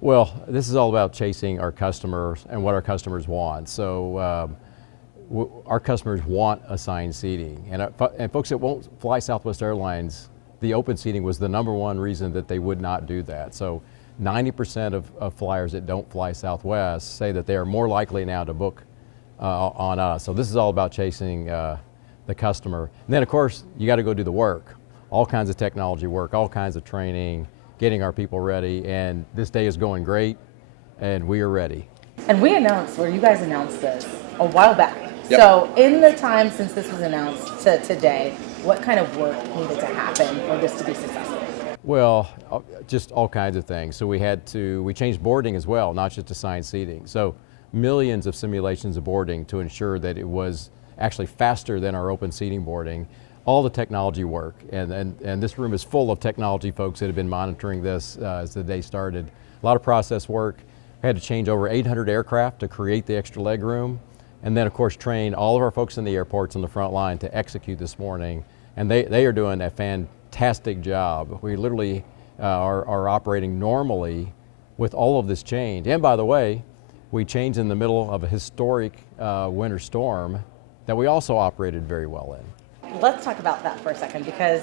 Well, this is all about chasing our customers and what our customers want. Our customers want assigned seating, and folks that won't fly Southwest Airlines, the open seating was the #1 reason that they would not do that. So 90% of flyers that don't fly Southwest say that they are more likely now to book on us. So this is all about chasing the customer. And then of course, you got to go do the work. All kinds of technology work, all kinds of training, getting our people ready, and this day is going great, and we are ready. And you guys announced this a while back. Yep. So in the time since this was announced to today, what kind of work needed to happen for this to be successful? Well, just all kinds of things. So we changed boarding as well, not just assigned seating. So millions of simulations of boarding to ensure that it was actually faster than our open seating boarding. All the technology work, and this room is full of technology folks that have been monitoring this as the day started. A lot of process work. We had to change over 800 aircraft to create the extra leg room, and then of course train all of our folks in the airports on the front line to execute this morning, and they are doing a fantastic job. We literally are operating normally with all of this change. And by the way, we changed in the middle of a historic winter storm that we also operated very well in. Let's talk about that for a second, because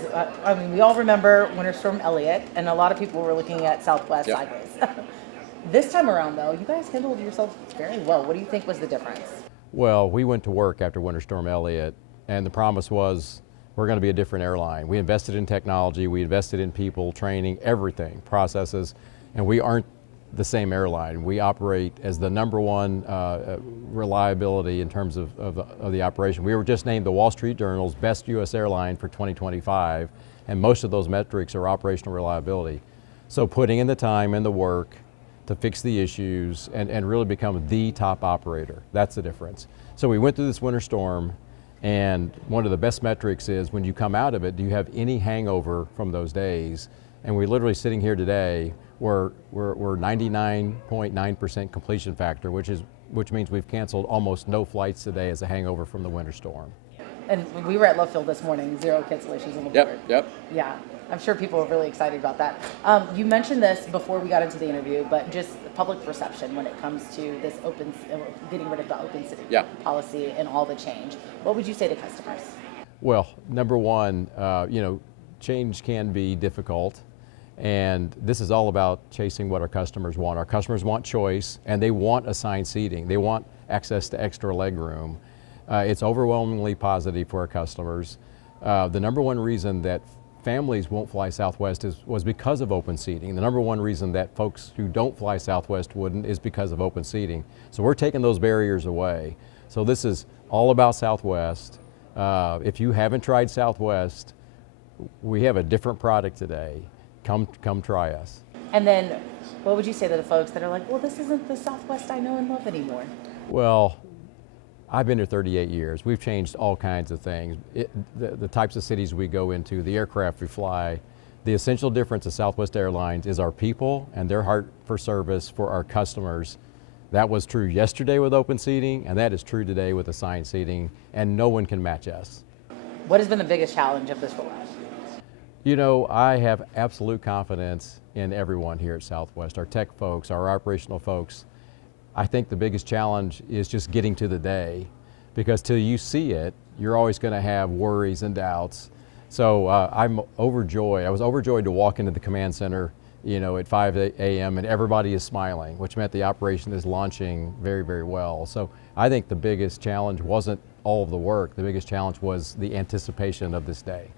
we all remember Winter Storm Elliott, and a lot of people were looking at Southwest Yep. sideways. This time around, though, you guys handled yourselves very well. What do you think was the difference? Well, we went to work after Winter Storm Elliott, and the promise was we're going to be a different airline. We invested in technology, we invested in people, training, everything, processes, and we aren't the same airline. We operate as the #1 reliability in terms of the operation. We were just named the Wall Street Journal's best U.S. airline for 2025, and most of those metrics are operational reliability. So putting in the time and the work to fix the issues and really become the top operator, that's the difference. So we went through this winter storm, and one of the best metrics is when you come out of it, do you have any hangover from those days? And we're literally sitting here today, we're 99.9% completion factor, which means we've canceled almost no flights today as a hangover from the winter storm. And we were at Love Field this morning, 0 cancellations on the board. Yep. Yeah, I'm sure people are really excited about that. You mentioned this before we got into the interview, but just public perception when it comes to this getting rid of the open city policy and all the change. What would you say to customers? Well, #1, change can be difficult. And this is all about chasing what our customers want. Our customers want choice, and they want assigned seating. They want access to extra leg room. It's overwhelmingly positive for our customers. The #1 reason that families won't fly Southwest was because of open seating. The #1 reason that folks who don't fly Southwest wouldn't is because of open seating. So we're taking those barriers away. So this is all about Southwest. If you haven't tried Southwest, we have a different product today. Come try us. And then what would you say to the folks that are like, well, this isn't the Southwest I know and love anymore? Well, I've been here 38 years. We've changed all kinds of things. The types of cities we go into, the aircraft we fly. The essential difference of Southwest Airlines is our people and their heart for service for our customers. That was true yesterday with open seating, and that is true today with assigned seating, and no one can match us. What has been the biggest challenge of this rollout? I have absolute confidence in everyone here at Southwest, our tech folks, our operational folks. I think the biggest challenge is just getting to the day, because till you see it, you're always going to have worries and doubts. So I'm overjoyed. I was overjoyed to walk into the command center, at 5 a.m. and everybody is smiling, which meant the operation is launching very, very well. So I think the biggest challenge wasn't all of the work. The biggest challenge was the anticipation of this day.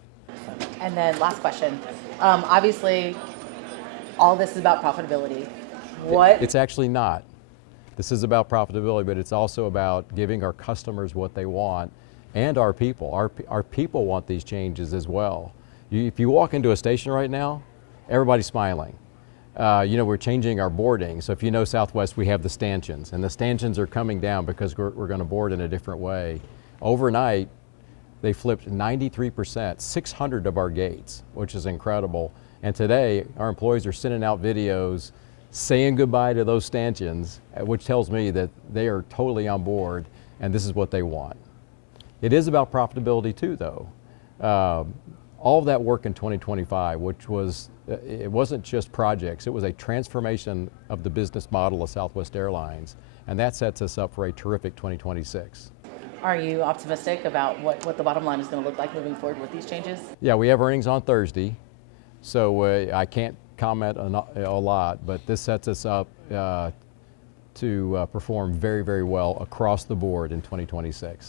And then last question. Obviously, all this is about profitability. It's actually not. This is about profitability, but it's also about giving our customers what they want, and our people. Our people want these changes as well. If you walk into a station right now, everybody's smiling. We're changing our boarding. So if you know Southwest, we have the stanchions, and the stanchions are coming down because we're going to board in a different way. Overnight, they flipped 93%, 600 of our gates, which is incredible. And today, our employees are sending out videos saying goodbye to those stanchions, which tells me that they are totally on board and this is what they want. It is about profitability too, though. All of that work in 2025, which was It wasn't just projects, it was a transformation of the business model of Southwest Airlines, and that sets us up for a terrific 2026. Are you optimistic about what the bottom line is going to look like moving forward with these changes? Yeah, we have earnings on Thursday, so I can't comment a lot, but this sets us up to perform very, very well across the board in 2026.